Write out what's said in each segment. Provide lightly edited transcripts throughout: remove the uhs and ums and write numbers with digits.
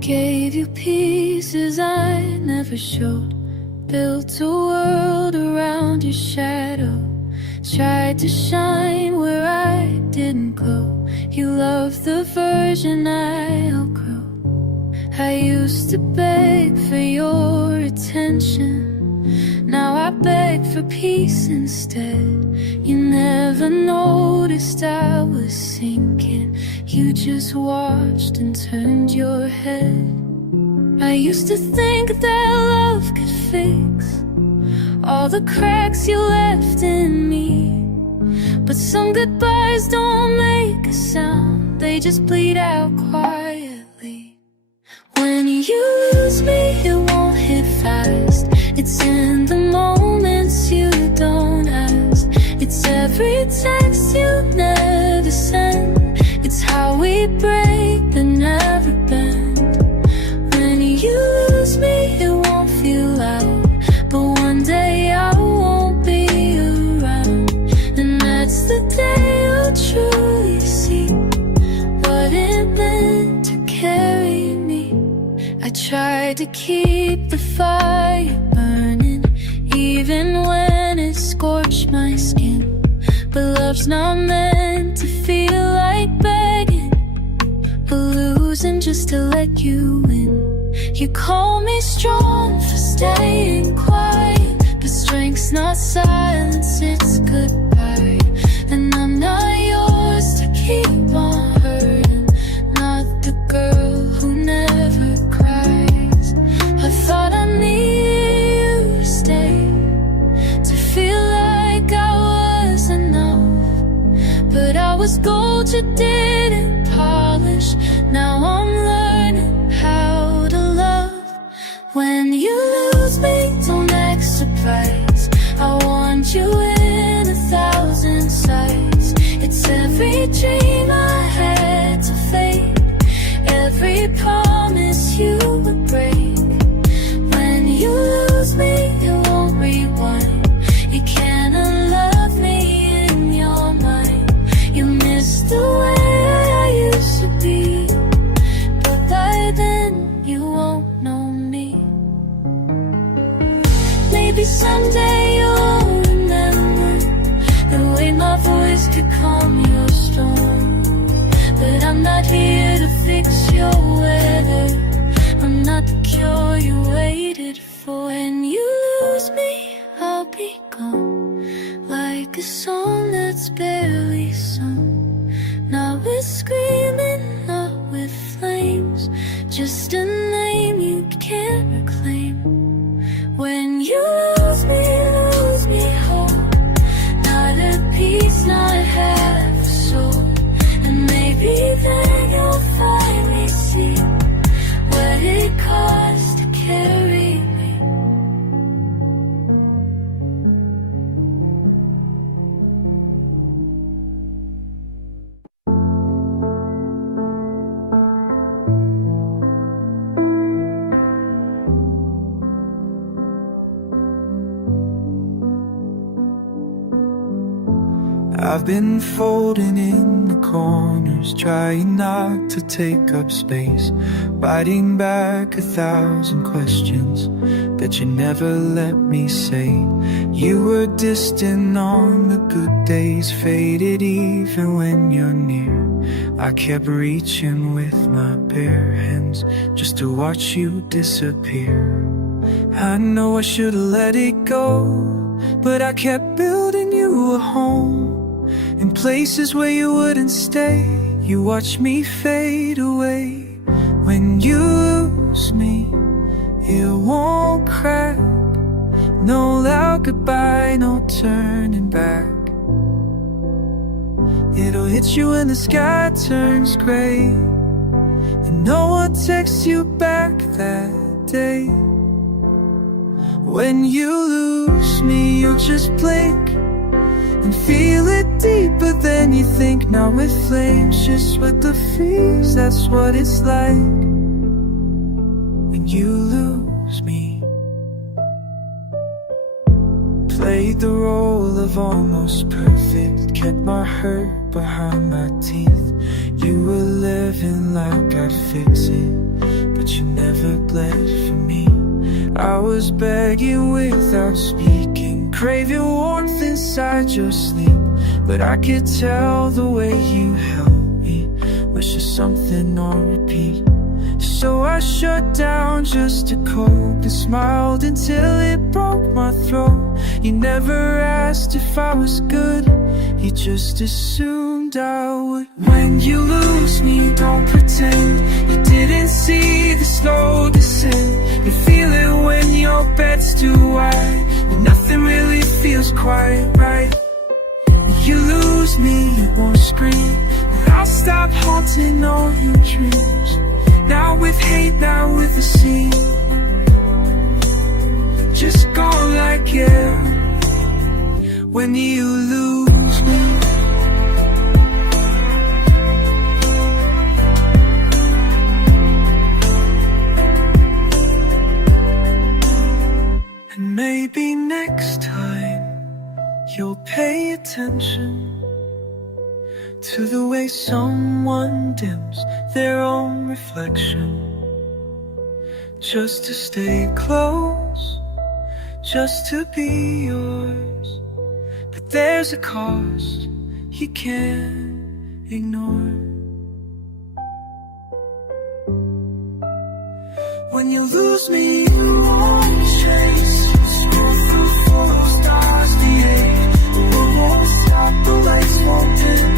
Gave you pieces I never showed. Built a world around your shadow. Tried to shine where I didn't glow. You loved the version I outgrew. I used to beg for your attention. Now I beg for peace instead. You never noticed I was sinking. You just watched and turned your head. I used to think that love could fix all the cracks you left in me. But some goodbyes don't make a sound, they just bleed out quietly. When you lose me, it won't hit fast. It's in the moments you don't ask. It's every text you never send. It's how we break but never bend. When you lose me, it won't feel loud, but one day I won't be around. And that's the day you'll truly see what it meant to carry me. I tried to keep the fire burning, even when it scorched my skin. But love's not meant to feel like begging, but losing just to let you in. You call me strong for staying quiet, but strength's not silence, it's goodbye. And I'm not yours to keep on hurting, not the girl who never cries. I thought I needed you to stay, to feel like I was enough. But I was gold you didn't polish. Now I'm learning how to love. When you lose me, don't act surprised. I want you in 1,000 sights. It's every dream I had to fake, every promise you would break. When you lose me, it won't rewind. You can't unlove me in your mind. You miss the way I used to be, but by then you won't know me. Maybe someday you'll remember the way my voice could calm your storm. But I'm not here to fix your weather. I'm not the cure you waited for. When you lose me, I'll be gone, like a song that's barely sung. Not with screaming, not with flames, just a name you can't reclaim. When you lose me whole, not a piece, not half a soul. And maybe then you'll finally see what it costs to carry me. I've been folding in the corners, trying not to take up space, biting back 1,000 questions that you never let me say. You were distant on the good days, faded even when you're near. I kept reaching with my bare hands just to watch you disappear. I know I should've let it go, but I kept building you a home in places where you wouldn't stay. You watch me fade away. When you lose me, it won't crack. No loud goodbye, no turning back. It'll hit you when the sky turns gray, and no one texts you back that day. When you lose me, you'll just blink and feel it deeper than you think. Now with flames, just with the fears, that's what it's like when you lose me. Played the role of almost perfect, kept my hurt behind my teeth. You were living like I'd fix it, but but you never bled for me. I was begging without speaking, craving warmth inside your sleep, but I could tell the way you held me was just something on repeat. So I shut down just to cope and smiled until it broke my throat. You never asked if I was good, you just assumed I would. When you lose me, don't pretend you didn't see the slow descent. You feel it when your bed's too wide and nothing really feels quite right. You lose me, you won't scream, and I'll stop haunting all your dreams. Now with hate, now with the scene, just go like air when you lose me. And maybe next time you'll pay attention to the way someone dims their own reflection, just to stay close, just to be yours. But there's a cost you can't ignore. When you lose me, you always chase, scroll through full of stars, the age, the world won't stop, the lights won't dim.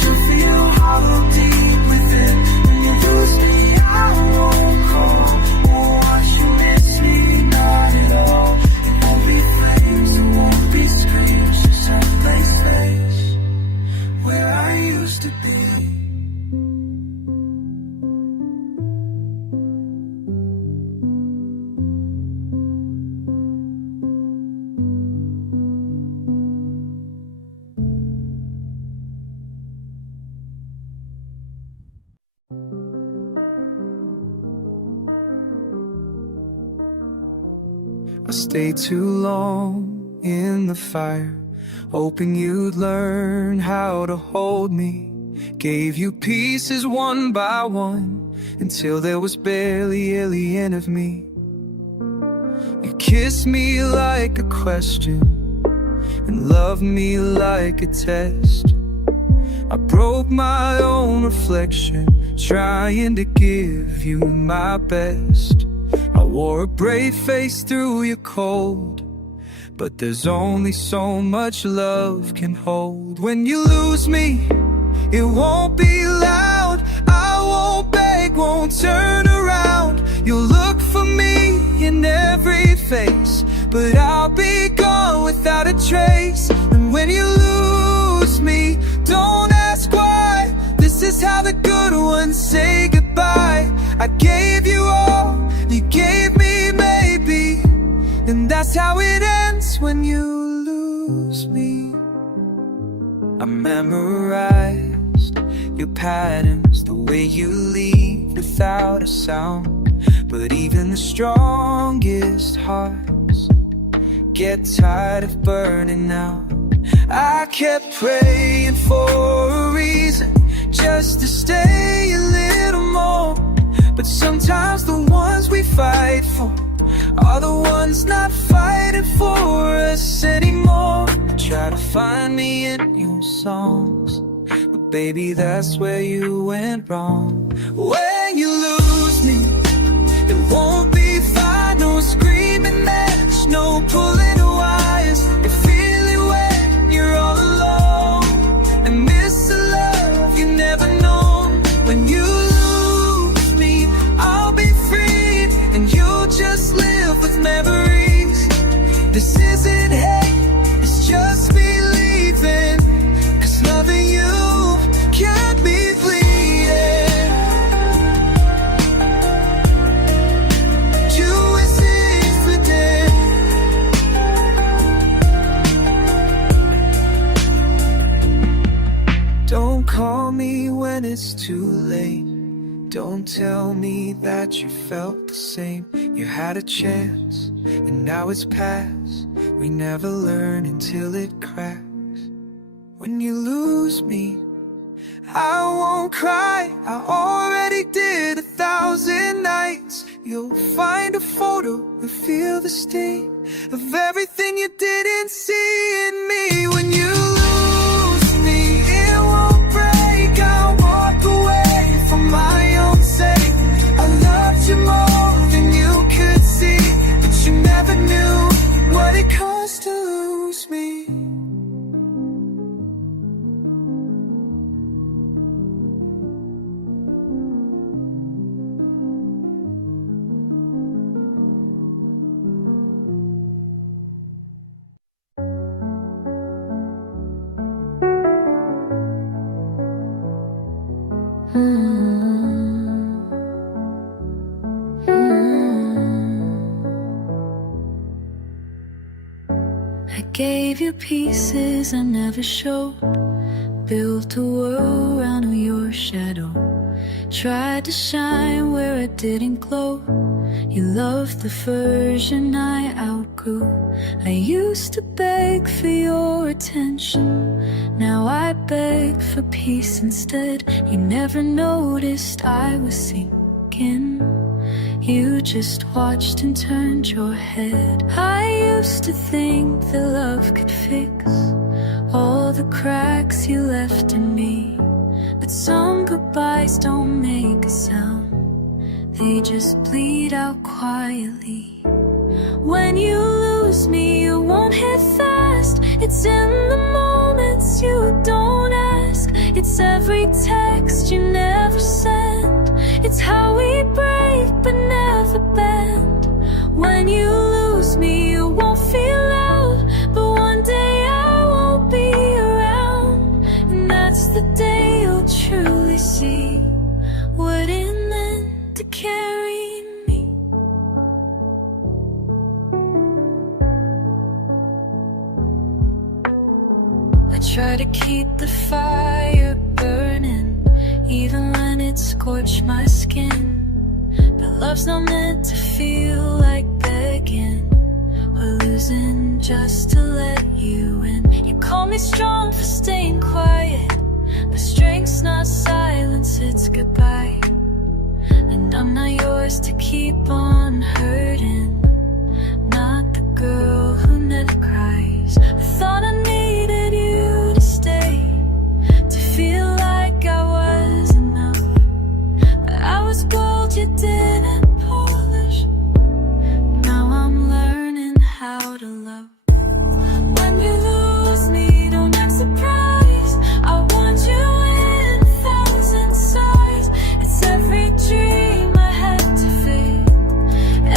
You feel hollow deep within. When you lose me, I won't call, won't watch you miss me, not at all. It won't be flames, it won't be screams, just a place where I used to be. I stayed too long in the fire, hoping you'd learn how to hold me. Gave you pieces one by one, until there was barely a alien of me. You kissed me like a question, and loved me like a test. I broke my own reflection, trying to give you my best. I wore a brave face through your cold, but there's only so much love can hold. When you lose me, it won't be loud, I won't beg, won't turn around. You'll look for me in every face, but I'll be gone without a trace. And when you lose me, don't ask why, this is how the good ones say goodbye. I gave you all, you gave me maybe, and that's how it ends when you lose me. I memorized your patterns, the way you leave without a sound. But even the strongest hearts get tired of burning out. I kept praying for a reason, just to stay a little more. But sometimes the ones we fight for are the ones not fighting for us anymore. Try to find me in your songs, but baby, that's where you went wrong. When you lose me, it won't be fine, no screaming match, no pulling wires. You feel it when you're all alone, and miss the love you never known. When you lose me, I'll be free, and you'll just live with memories. This isn't hate, it's just believing, 'cause loving you can't be bleeding. Jewish incident. Don't call me when it's too late. Don't tell me that you felt the same. You had a chance, and now it's past. We never learn until it cracks. When you lose me, I won't cry, I already did 1,000 nights. you'll find a photo and feel the sting of everything you didn't see in me. When you lose me, it won't break. I'll walk away for my own sake. I loved you more than you could see, but you never knew what it cost to lose me. I gave you pieces I never showed, built a world around your shadow, tried to shine where I didn't glow. You loved the version I outgrew. I used to beg for your attention, now I beg for peace instead. You never noticed I was sinking, you just watched and turned your head. I used to think that love could fix all the cracks you left in me, but some goodbyes don't make a sound, they just bleed out quietly. When you lose me, you won't hit fast. It's in the moments you don't ask. It's every text you never send. It's how we break but never bend. When you lose me, you won't feel loud, but one day I won't be around, and that's the day you'll truly see what it meant to carry me. I try to keep the fire burning, even when it scorched my skin. But love's not meant to feel like begging or losing just to let you in. You call me strong for staying quiet, but strength's not silence, it's goodbye. And I'm not yours to keep on hurting, not the girl who never cries. I thought I needed you to stay, to feel like I was enough, but I was gold you didn't polish. Now I'm learning how to love. When you lose me, don't act surprised. I want you in 1,000 sides. It's every dream I had to fake,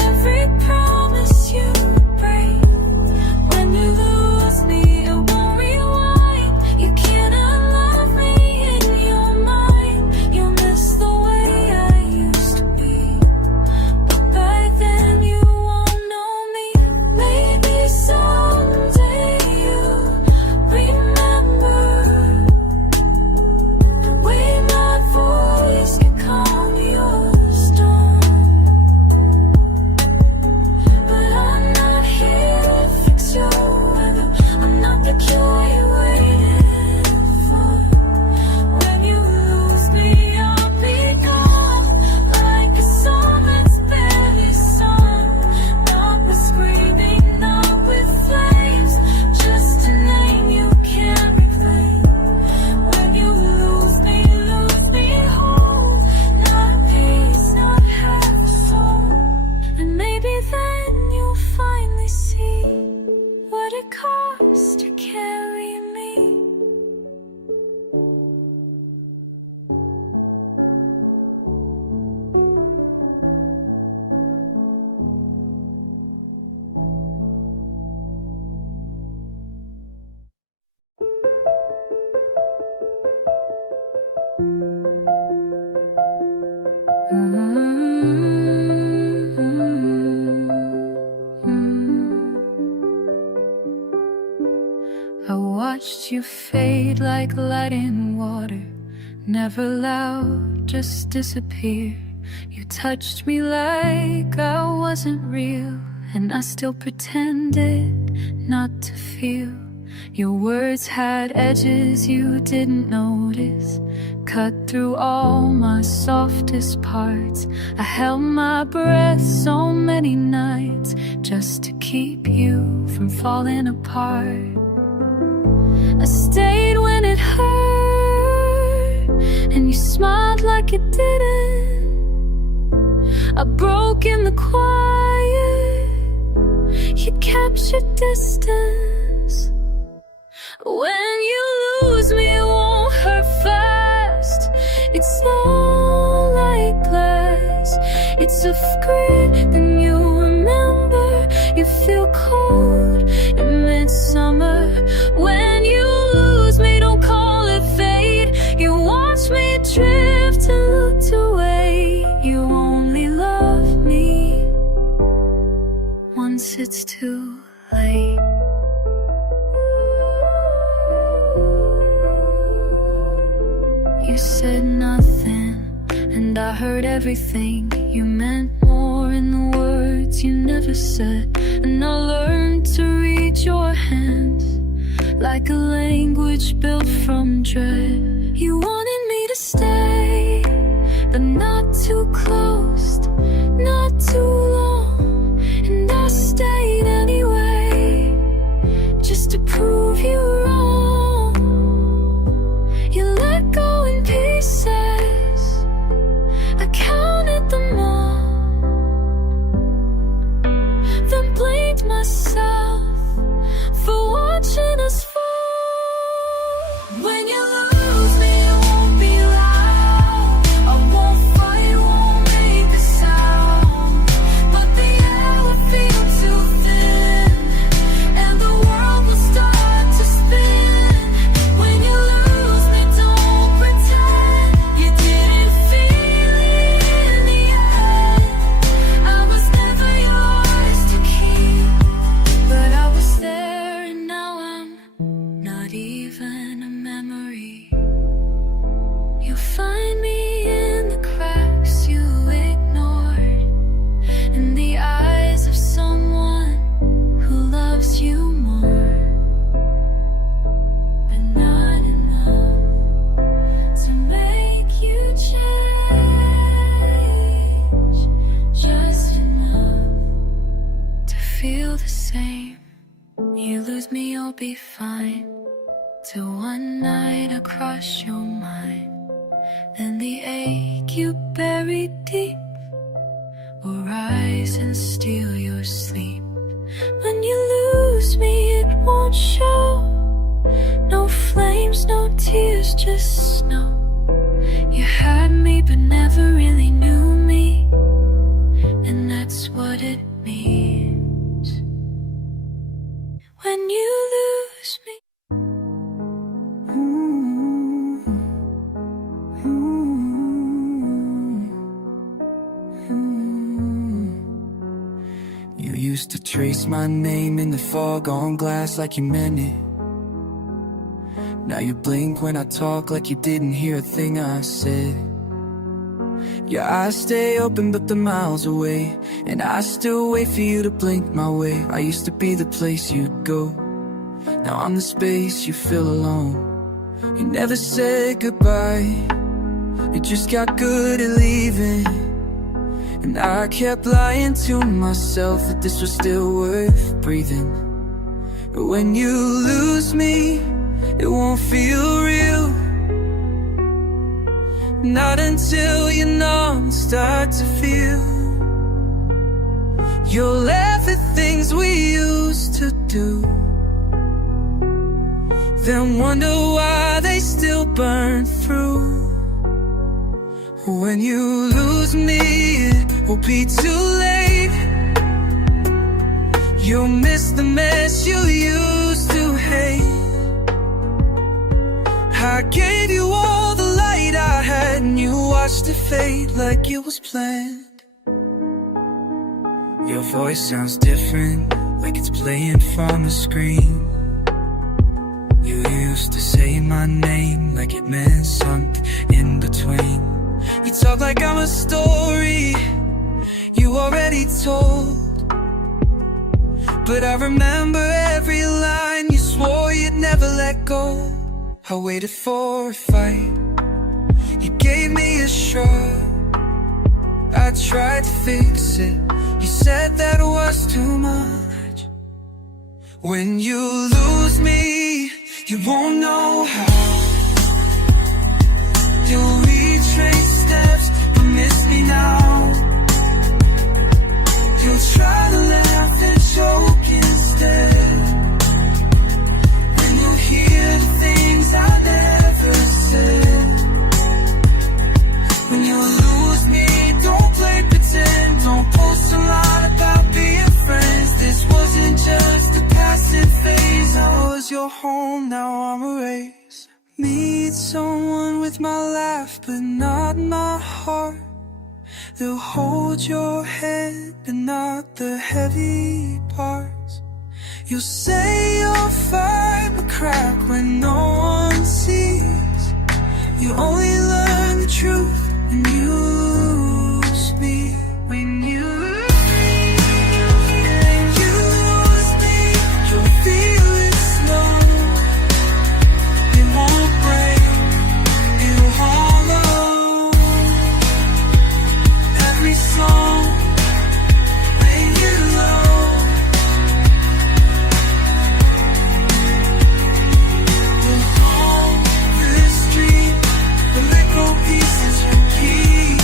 every promise you break. When you lose me, it won't rewind. You cannot love me in your mind. You miss the way I used to be, but by then you won't know me. Maybe someday you'll remember the way my voice could calm your storm. But I'm not here to fix your weather, I'm not the cure you're waiting for. When you lose me, I'll be gone, like a song that's barely sung. Not with screaming, not with flames, just a name you can't reclaim. When you lose me whole, not peace, not half a soul. And maybe then you'll finally see what it costs to carry me. I watched you fade like light in water, never loud, just disappear. You touched me like I wasn't real, and I still pretended not to feel. Your words had edges you didn't notice, cut through all my softest parts. I held my breath so many nights just to keep you from falling apart. I stayed when it hurt, and you smiled like it didn't. I broke in the quiet, you kept your distance. When you lose me, it won't hurt fast. It's all like glass. It's a grit, then you remember. You feel cold in midsummer. When you lose me, don't call it fate. You watch me drift and looked away. You only love me once it's too late. You said nothing, and I heard everything. You meant more in the words you never said. And I learned to read your hands like a language built from dread. You wanted me to stay, but not too close, not too long. And I stayed anyway, just to prove you wrong. You let go in pieces, I counted them all, then blamed myself for watching us fall. When you lose me, it won't be loud. I won't fight, won't make a sound. But the air will feel too thin, and the world will start to spin. When you lose me, don't pretend you didn't feel it in the end. I was never yours to keep, but I was there, and now I'm not even a memory. You'll find me in the cracks you ignored, in the eyes of someone who loves you more, but not enough to make you change, just enough to feel the same. You lose me, you'll be fine, till one night I crush your mind. Then the ache you buried deep will rise and steal your sleep. When you lose me, it won't show. No flames, no tears, just snow. You had me but never really knew me, and that's what it means when you lose me. You used to trace my name in the fog on glass like you meant it. Now you blink when I talk like you didn't hear a thing I said. Your eyes stay open but they're miles away, and I still wait for you to blink my way. I used to be the place you'd go, now I'm the space you fill alone. You never said goodbye, you just got good at leaving. And I kept lying to myself that this was still worth breathing. But when you lose me, it won't feel real, not until you numb and start to feel. You'll laugh at things we used to do, then wonder why they still burn through. When you lose me, it will be too late. You'll miss the mess you used to hate. I gave you all the light I had, and you watched it fade like it was planned. Your voice sounds different, like it's playing from a screen. You used to say my name like it meant something in between. You talk like I'm a story you already told, but I remember every line you swore you'd never let go. I waited for a fight. You gave me a shrug. I tried to fix it. You said that was too much. When you lose me, you won't know how. You'll retrace steps, but miss me now. You'll try to laugh and joke instead. When you hear the things I never said. When you lose me, don't play pretend. Don't post a lot about being friends. This wasn't just a passing phase. I was your home, now I'm erased. Meet someone with my laugh, but not my heart. They'll hold your head, but not the heavy parts. You'll say you'll fight, but crack when no one sees. You only learn the truth when you lose me. When you lose me, you'll feel it slow. It won't break, it'll hollow. Every song when you're low. You'll haunt the street, the little pieces you keep.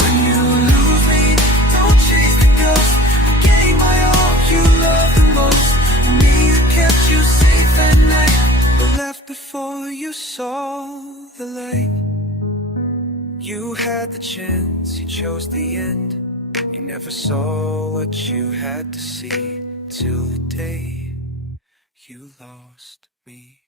When you lose me, don't chase the ghost. I'm getting my own, you love the most. And me who kept you safe at night, but left before you saw the light. You had the chance, you chose the end. You never saw what you had to see till the day you lost me.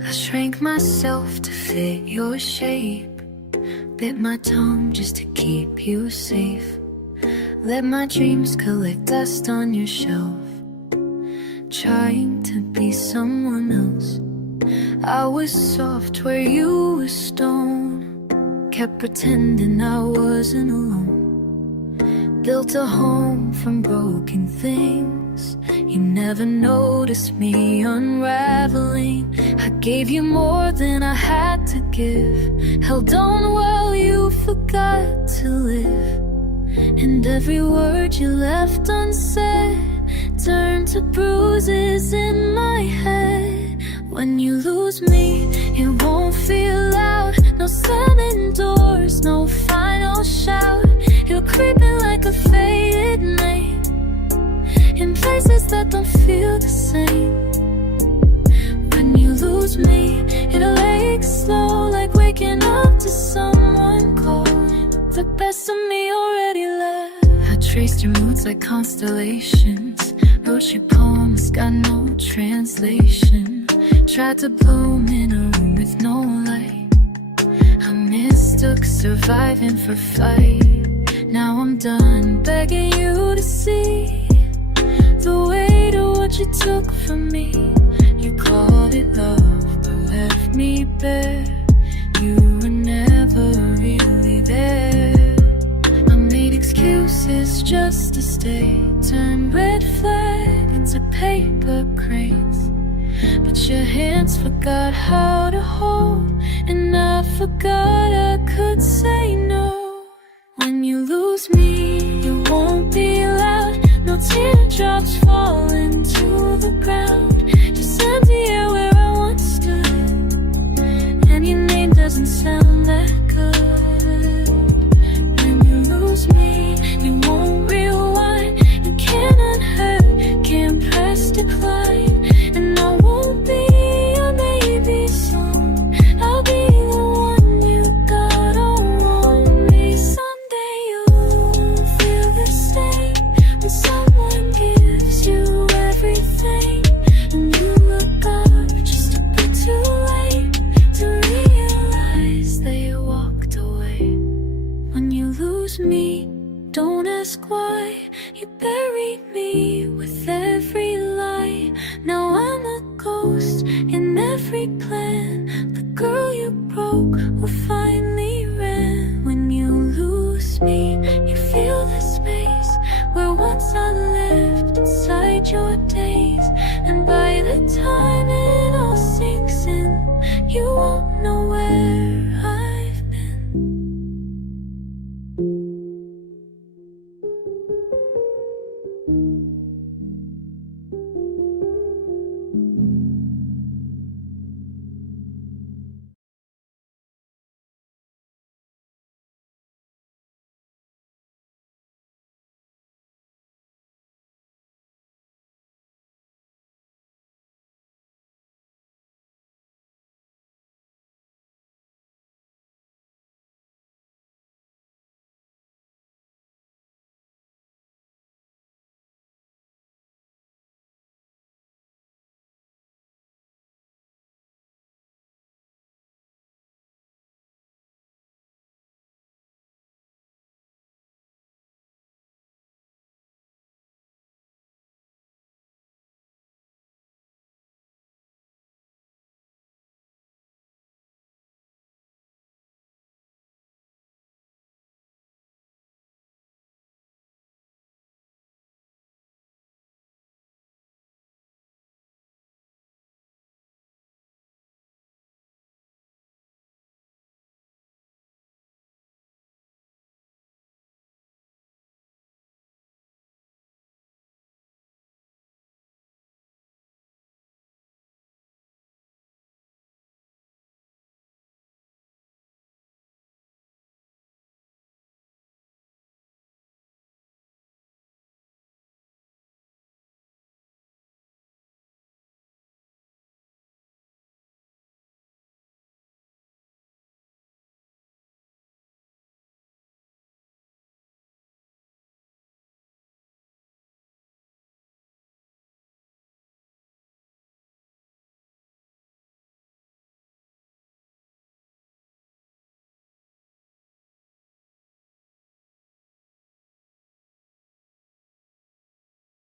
I shrank myself to fit your shape. Bit my tongue just to keep you safe. Let my dreams collect dust on your shelf. Trying to be someone else. I was soft where you were stone. Kept pretending I wasn't alone. Built a home from broken things. You never noticed me unraveling. I gave you more than I had to give. Held on while you forgot to live. And every word you left unsaid turned to bruises in my head. When you lose me, it won't feel loud. No slamming doors, no final shout. You're creeping like a faded night in places that don't feel the same. When you lose me, it'll ache slow, like waking up to someone cold. The best of me already left. I traced your moods like constellations. Wrote your poems, got no translation. Tried to bloom in a room with no light. I mistook surviving for flight. Now I'm done begging you to see the weight of what you took from me. You called it love, but left me bare. You were never really there. I made excuses just to stay. Turned red flag into paper cranes. But your hands forgot how to hold, and I forgot I could say no. When you lose me, it won't be loud. No teardrops falling to the ground. Just empty air where I once stood. And your name doesn't sound that good. When you lose me, you won't rewind. You can't unhurt, can't press decline. And I won't be a maybe soon. I'll be the one you got on me. Someday you'll feel the same when someone gives you everything. ghost in every plan. The girl you broke will